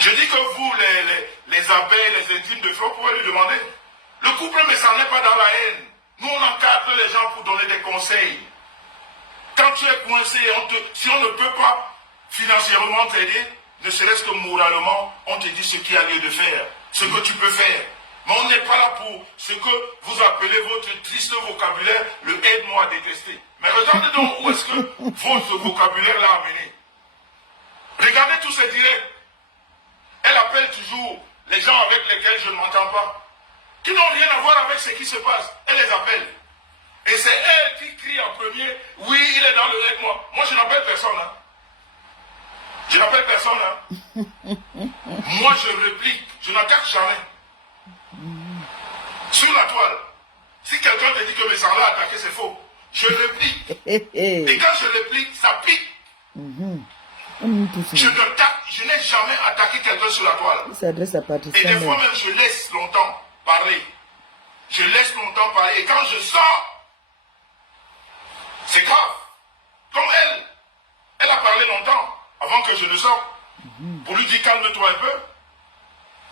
Je dis que vous, les abeilles, les intimes de Flore, vous pouvez lui demander. Le couple, mais ça n'est pas dans la haine. Nous, on encadre les gens pour donner des conseils. Quand tu es coincé, si on ne peut pas financièrement t'aider, ne serait-ce que moralement, on te dit ce qu'il y a lieu de faire, ce que tu peux faire. Mais on n'est pas là pour ce que vous appelez votre triste vocabulaire, le aide-moi à détester. Mais regardez donc où est-ce que votre vocabulaire l'a amené. Regardez tous ces directs. Elle appelle toujours les gens avec lesquels je ne m'entends pas, qui n'ont rien à voir avec ce qui se passe. Elle les appelle. Et c'est elle qui crie en premier, oui, il est dans le aide-moi. Moi, je n'appelle personne. Hein. Je n'appelle personne. Hein. Moi, je réplique. Je n'attaque jamais. Sur la toile. Si quelqu'un te dit que mes sang l'a attaqué, c'est faux. Je réplique. Et quand je réplique, ça pique. Je n'ai jamais attaqué quelqu'un sur la toile. Et des fois même, je laisse longtemps parler. Je laisse longtemps parler. Et quand je sors, c'est grave. Comme elle a parlé longtemps avant que je ne sorte. Pour lui dire calme-toi un peu.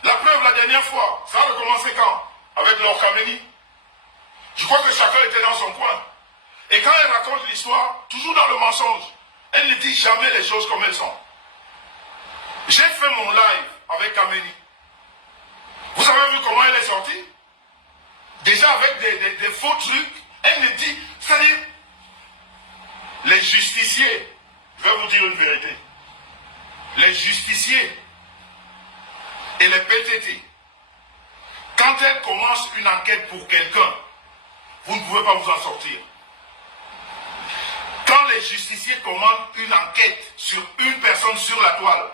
La preuve, la dernière fois, ça a recommencé quand? Avec Laure Kameni. Je crois que chacun était dans son coin. Et quand elle raconte l'histoire, toujours dans le mensonge, elle ne dit jamais les choses comme elles sont. J'ai fait mon live avec Kameni. Vous avez vu comment elle est sortie? Déjà avec des faux trucs. Elle me dit, c'est-à-dire, les justiciers, je vais vous dire une vérité. Les justiciers et les PTT, quand elles commencent une enquête pour quelqu'un, vous ne pouvez pas vous en sortir. Quand les justiciers commandent une enquête sur une personne sur la toile,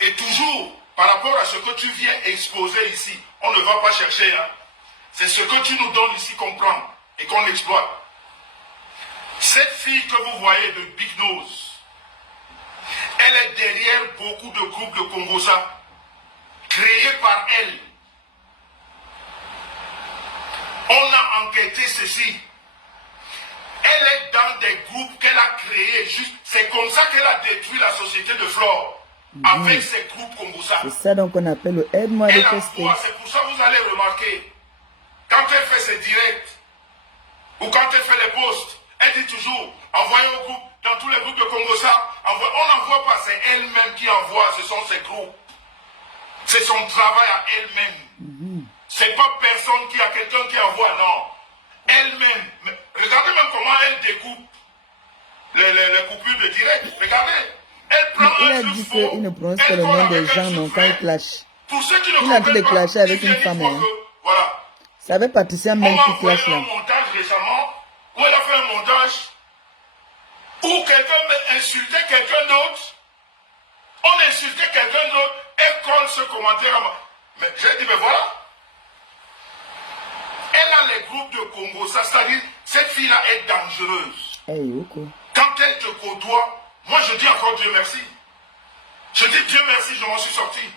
et toujours par rapport à ce que tu viens exposer ici, on ne va pas chercher, hein. C'est ce que tu nous donnes ici qu'on prend et qu'on exploite. Cette fille que vous voyez de Big Nose, elle est derrière beaucoup de groupes de Congosa, créés par elle. On a enquêté ceci. Elle est dans des groupes qu'elle a créés. C'est comme ça qu'elle a détruit la société de Flore. Avec ces groupes Congosa. C'est ça donc qu'on appelle le aide-moi à détester. C'est pour ça que vous allez remarquer, quand elle fait ses directs, ou quand elle fait les posts, elle dit toujours, envoyez au groupe, dans tous les groupes de Congosa, on n'envoie pas, c'est elle-même qui envoie, ce sont ses groupes. C'est son travail à elle-même. C'est pas personne qui a quelqu'un qui envoie, non. Elle-même. Regardez même comment elle découpe les coupures de direct. Regardez. Elle prend il a dit qu'il ne prononce pas le nom des gens, non, quand il clash. Il a dit de clasher avec une femme. Hein. Voilà. Ça avait Patricia même qui clash là. On a fait un montage récemment, où elle a fait un montage où quelqu'un insultait quelqu'un d'autre. On insultait quelqu'un d'autre et colle ce commentaire à moi. Mais j'ai dit, mais voilà. Elle a les groupes de Congo, ça, c'est-à-dire, cette fille-là est dangereuse. Quand elle te côtoie, moi je dis encore Dieu merci. Je dis Dieu merci, je m'en suis sorti.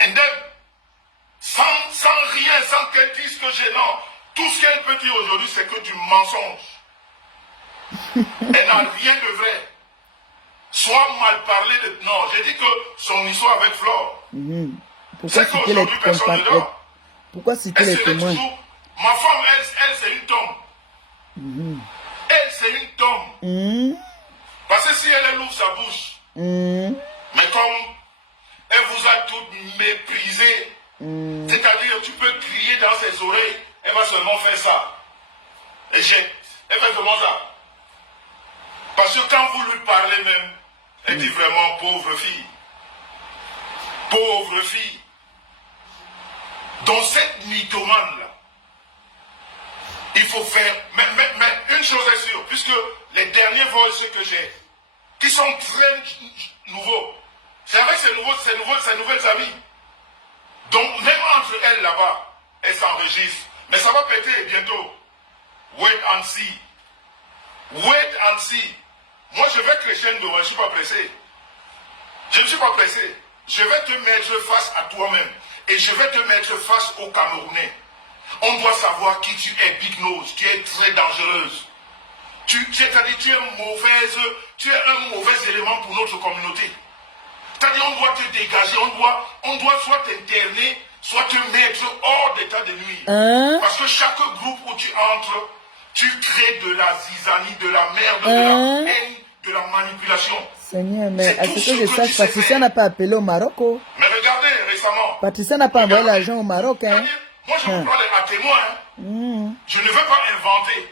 Et then, sans rien, sans qu'elle dise que j'ai non, tout ce qu'elle peut dire aujourd'hui, c'est que du mensonge. Elle n'a rien de vrai. Soit mal parlé de... Non, j'ai dit que son histoire avec Flore. Pourquoi citer les témoins? Pourquoi citer les témoins? Ma femme, elle c'est une tombe. Elle, c'est une tombe. Parce que si elle ouvre sa bouche, mais comme elle vous a toutes méprisé, c'est-à-dire tu peux crier dans ses oreilles, elle va seulement faire ça. Et jette. Elle fait seulement ça. Parce que quand vous lui parlez même, elle dit vraiment pauvre fille. Pauvre fille. Dans cette mythomane-là, il faut faire... Mais une chose est sûre, puisque les derniers voices que j'ai, qui sont très nouveaux, c'est avec ces nouvelles amies. Donc, même entre elles là-bas, elles s'enregistrent. Mais ça va péter bientôt. Wait and see. Wait and see. Moi, je vais crescendo, je ne suis pas pressé. Je ne suis pas pressé. Je vais te mettre face à toi-même. Et je vais te mettre face aux Camerounais. On doit savoir qui tu es, Big Nose. Tu es très dangereuse. C'est-à-dire tu es un mauvais élément pour notre communauté. on doit te dégager, on doit soit t'interner, soit te mettre hors d'état de nuire. Hein? Parce que chaque groupe où tu entres, tu crées de la zizanie, de la merde, de la haine, de la manipulation. Seigneur, mais à ce que je sache, Patricia n'a pas appelé au Maroc. Oh. Mais regardez récemment. Patricia n'a pas envoyé l'argent au Maroc. Hein? Moi, je vous parle à témoin. Hein. Je ne veux pas inventer.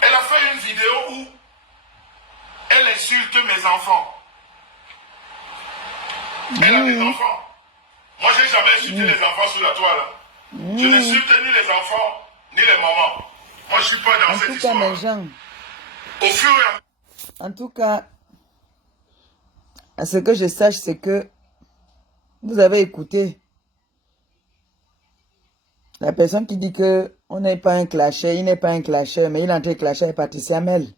Elle a fait une vidéo où elle insulte mes enfants. Elle a des enfants. Moi, je n'ai jamais insulté les enfants sur la toile. Je n'insulte ni les enfants, ni les mamans. Moi, je ne suis pas dans cette histoire. Mes gens, au fur et à mesure. En tout cas, à ce que je sache, c'est que vous avez écouté la personne qui dit que on n'est pas un clasher, il n'est pas un clasher, mais il est en train de clasher avec Patricia Mel.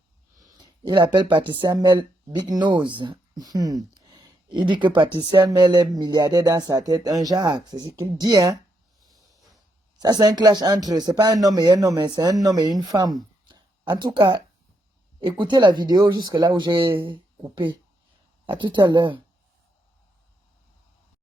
Il appelle Patricia Mel Big Nose. Il dit que Patricia Mel est milliardaire dans sa tête, un Jacques. C'est ce qu'il dit, hein. Ça, c'est un clash entre eux. C'est pas un homme et un homme, c'est un homme et une femme. En tout cas, écoutez la vidéo jusque là où j'ai coupé. À tout à l'heure.